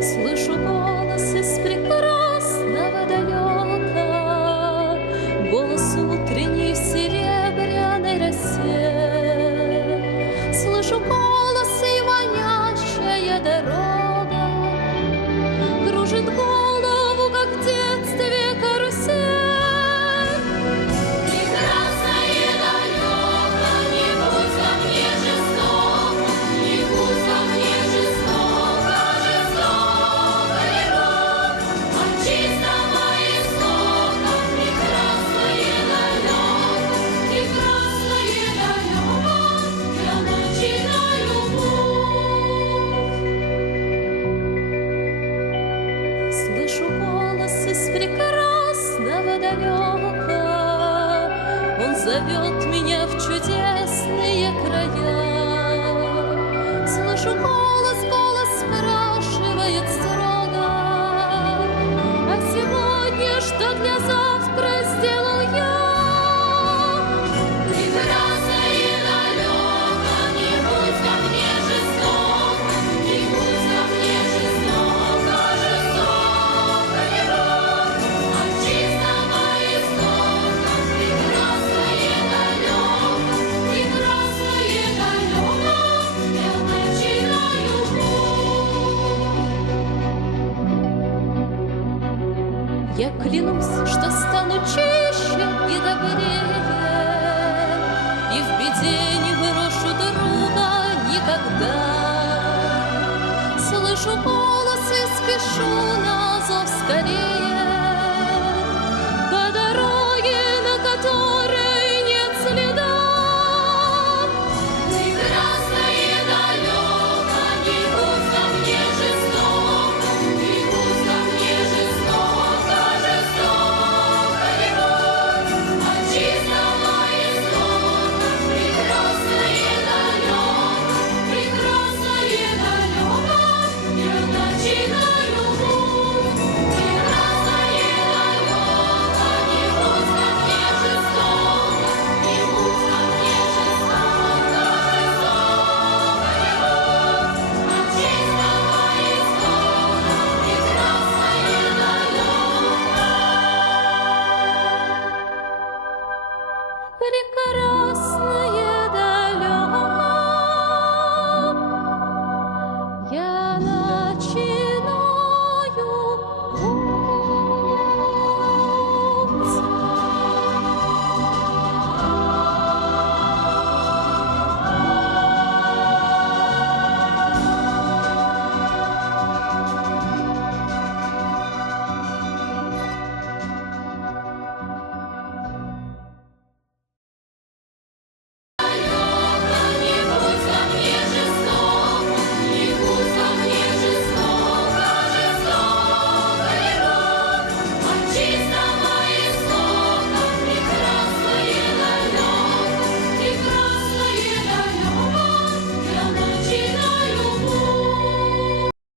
Слышу голос из прекрасного далека, голос утренний в серебряной росе. Слышу голос и манящая дорога кружит голову, как в детстве карусель. Прекрасное далеко, не будь ко мне жестоко, не будь ко мне жестоко, жестоко любовь от чистого истока. Прекрасное далеко, я начинаю путь. Слышу голос из прекрасного далека, он зовет меня в чудесные края. Слышу голос, голос спрашивает строго: а сегодня что для завтра сделал я? Прекрасное далеко, не будь ко мне жестоко, не будь ко мне жестоко, жестоко любовь от чистого истока. Прекрасное далеко, я начинаю путь. Я клянусь, что стану чистым